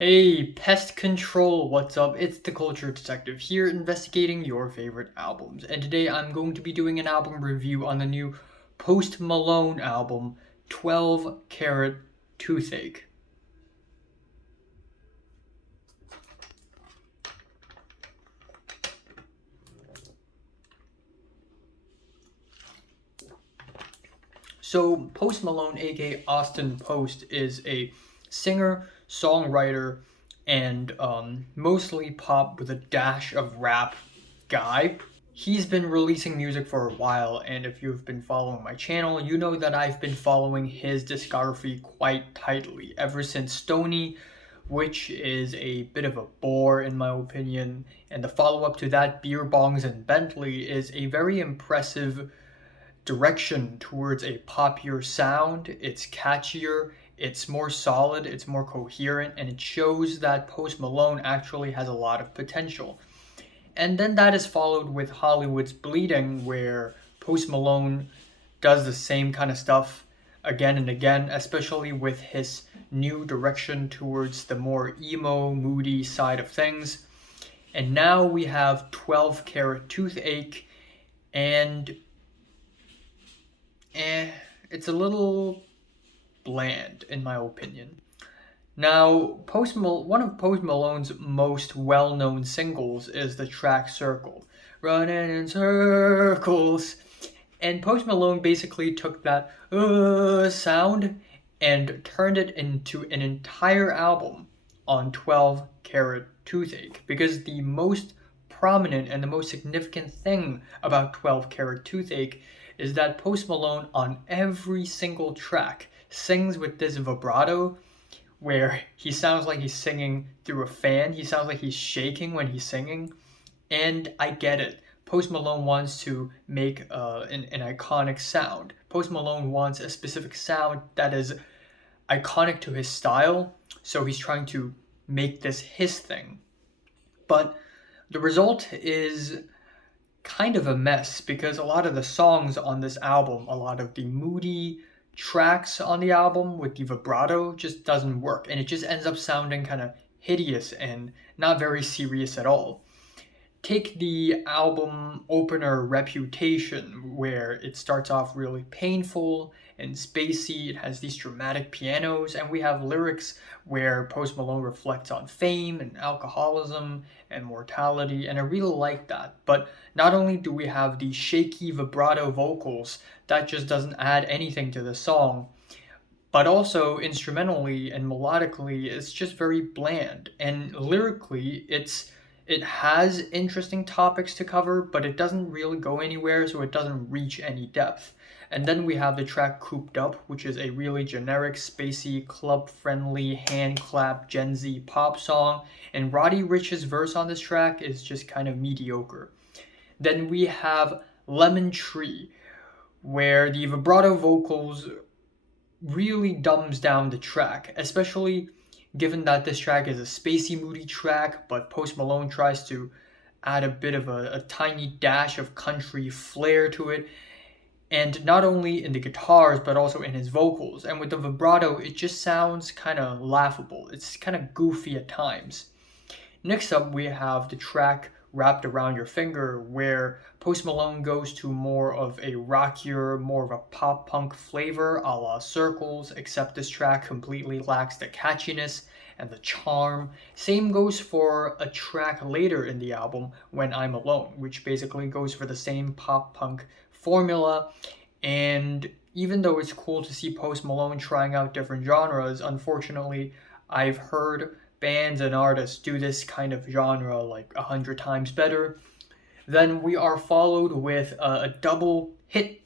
Hey, pest control, what's up? It's the Culture Detective here investigating your favorite albums. And today I'm going to be doing an album review on the new Post Malone album, 12 Carat Toothache. So, Post Malone, aka Austin Post, is a singer, songwriter, and mostly pop with a dash of rap guy. He's been releasing music for a while, and if you've been following my channel, you know that I've been following his discography quite tightly ever since Stony, which is a bit of a bore in my opinion, and the follow-up to that, Beer Bongs and Bentley, is a very impressive direction towards a poppier sound. It's catchier, it's more solid, it's more coherent, and it shows that Post Malone actually has a lot of potential. And then that is followed with Hollywood's Bleeding, where Post Malone does the same kind of stuff again and again, especially with his new direction towards the more emo, moody side of things. And now we have 12 Carat Toothache, and it's a little bland in my opinion. Now, one of Post Malone's most well-known singles is the track Circle. Running in circles. And Post Malone basically took that sound and turned it into an entire album on 12 Carat Toothache. Because the most prominent and the most significant thing about 12 Carat Toothache is that Post Malone on every single track sings with this vibrato where he sounds like he's singing through a fan. He sounds like he's shaking when he's singing. And I get it. Post Malone wants to make an iconic sound. Post Malone wants a specific sound that is iconic to his style. So he's trying to make this his thing. But the result is kind of a mess because a lot of the songs on this album, a lot of the moody tracks on the album with the vibrato just doesn't work, and it just ends up sounding kind of hideous and not very serious at all. Take the album opener Reputation, where it starts off really painful and spacey. It has these dramatic pianos, and we have lyrics where Post Malone reflects on fame and alcoholism and mortality, and I really like that. But not only do we have the shaky vibrato vocals, that just doesn't add anything to the song, but also instrumentally and melodically, it's just very bland. And lyrically, it has interesting topics to cover, but it doesn't really go anywhere, so it doesn't reach any depth. And then we have the track Cooped Up, which is a really generic, spacey, club-friendly, hand-clap GenZ pop song, and Roddy Ricch's verse on this track is just kind of mediocre. Then we have Lemon Tree, where the vibrato vocals really dumbs down the track, especially given that this track is a spacey, moody track, but Post Malone tries to add a bit of a tiny dash of country flair to it, and not only in the guitars, but also in his vocals. And with the vibrato, it just sounds kind of laughable. It's kind of goofy at times. Next up, we have the track Wrapped Around Your Finger, where Post Malone goes to more of a rockier, more of a pop punk flavor a la Circles, except this track completely lacks the catchiness and the charm. Same goes for a track later in the album, When I'm Alone, which basically goes for the same pop punk formula. And even though it's cool to see Post Malone trying out different genres, unfortunately, I've heard bands and artists do this kind of genre like 100 times better. Then we are followed with a double hit,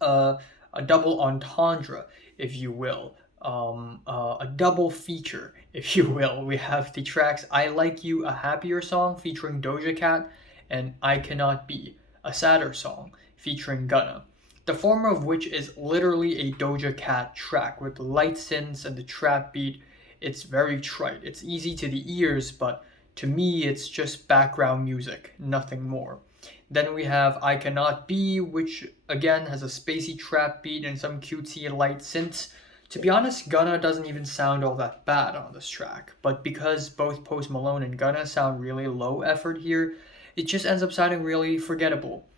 a double entendre, if you will, a double feature, if you will. We have the tracks I Like You, a happier song featuring Doja Cat, and I Cannot Be, a sadder song featuring Gunna. The former of which is literally a Doja Cat track with light synths and the trap beat. It's very trite. It's easy to the ears, but to me, it's just background music, nothing more. Then we have I Cannot Be, which again has a spacey trap beat and some cutesy light synths To be honest, Gunna doesn't even sound all that bad on this track, but because both Post Malone and Gunna sound really low effort here, it just ends up sounding really forgettable.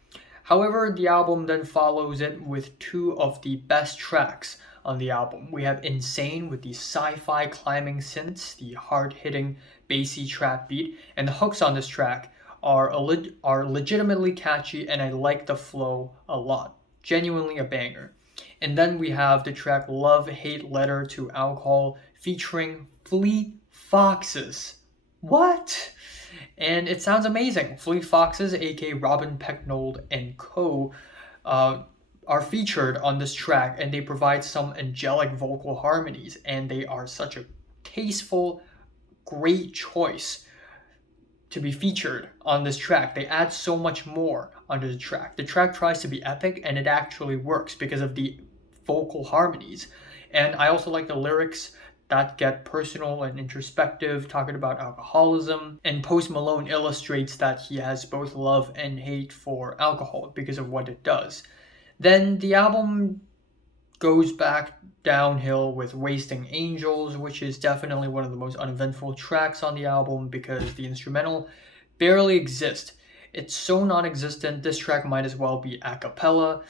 However, the album then follows it with two of the best tracks on the album. We have Insane with the sci-fi climbing synths, the hard-hitting bassy trap beat, and the hooks on this track are legitimately catchy, and I like the flow a lot. Genuinely a banger. And then we have the track Love Hate Letter to Alcohol featuring Fleet Foxes. What? And it sounds amazing. Fleet Foxes, aka Robin Pecknold and co., are featured on this track, and they provide some angelic vocal harmonies, and they are such a tasteful, great choice to be featured on this track. They add so much more onto the track. The track tries to be epic, and it actually works because of the vocal harmonies. And I also like the lyrics that get personal and introspective, talking about alcoholism. And Post Malone illustrates that he has both love and hate for alcohol because of what it does. Then the album goes back downhill with Wasting Angels, which is definitely one of the most uneventful tracks on the album because the instrumental barely exists. It's so non-existent, this track might as well be a cappella,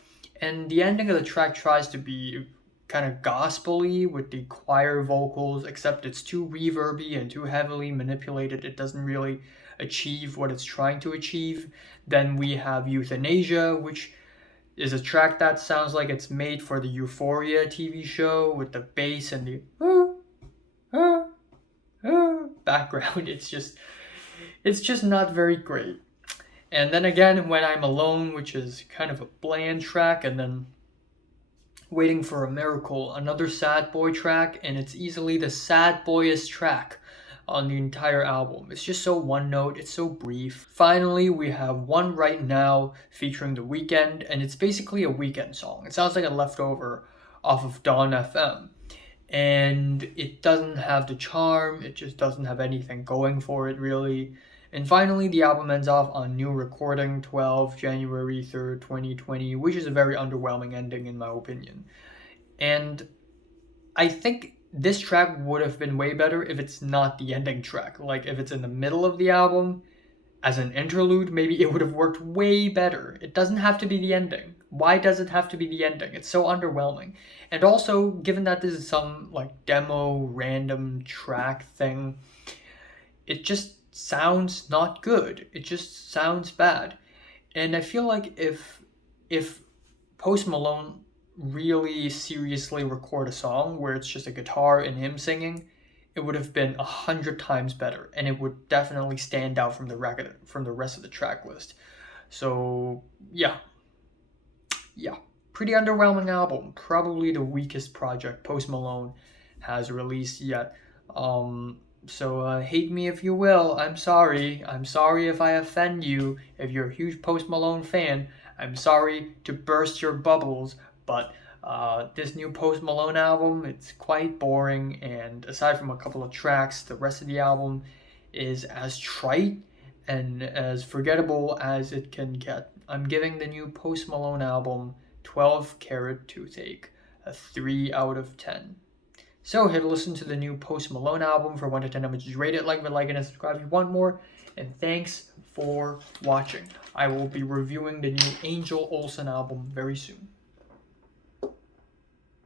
and the ending of the track tries to be kind of gospel-y with the choir vocals, except it's too reverby and too heavily manipulated. It doesn't really achieve what it's trying to achieve. Then we have Euthanasia, which is a track that sounds like it's made for the Euphoria TV show with the bass and the background. It's just not very great. And then again, When I'm Alone, which is kind of a bland track, and then Waiting for a Miracle, another sad boy track, and it's easily the sad boyest track on the entire album. It's just so one note, it's so brief. Finally, we have One Right Now featuring The Weeknd, and it's basically a Weeknd song. It sounds like a leftover off of Dawn FM. And it doesn't have the charm, it just doesn't have anything going for it really. And finally, the album ends off on New Recording 12, January 3rd, 2020, which is a very underwhelming ending in my opinion. And I think this track would have been way better if it's not the ending track. Like, if it's in the middle of the album as an interlude, maybe it would have worked way better. It doesn't have to be the ending. Why does it have to be the ending? It's so underwhelming. And also, given that this is some like demo random track thing, it just sounds not good. It just sounds bad. And I feel like if Post Malone really seriously record a song where it's just a guitar and him singing, it would have been 100 times better, and it would definitely stand out from the rest of the track list. So yeah, pretty underwhelming album. Probably the weakest project Post Malone has released yet. So hate me if you will. I'm sorry. I'm sorry if I offend you. If you're a huge Post Malone fan, I'm sorry to burst your bubbles. But this new Post Malone album, it's quite boring. And aside from a couple of tracks, the rest of the album is as trite and as forgettable as it can get. I'm giving the new Post Malone album 12 Carat Toothache a 3 out of 10. So hit listen to the new Post Malone album for 1 to 10 how much you rate it. Like and subscribe if you want more. And thanks for watching. I will be reviewing the new Angel Olsen album very soon.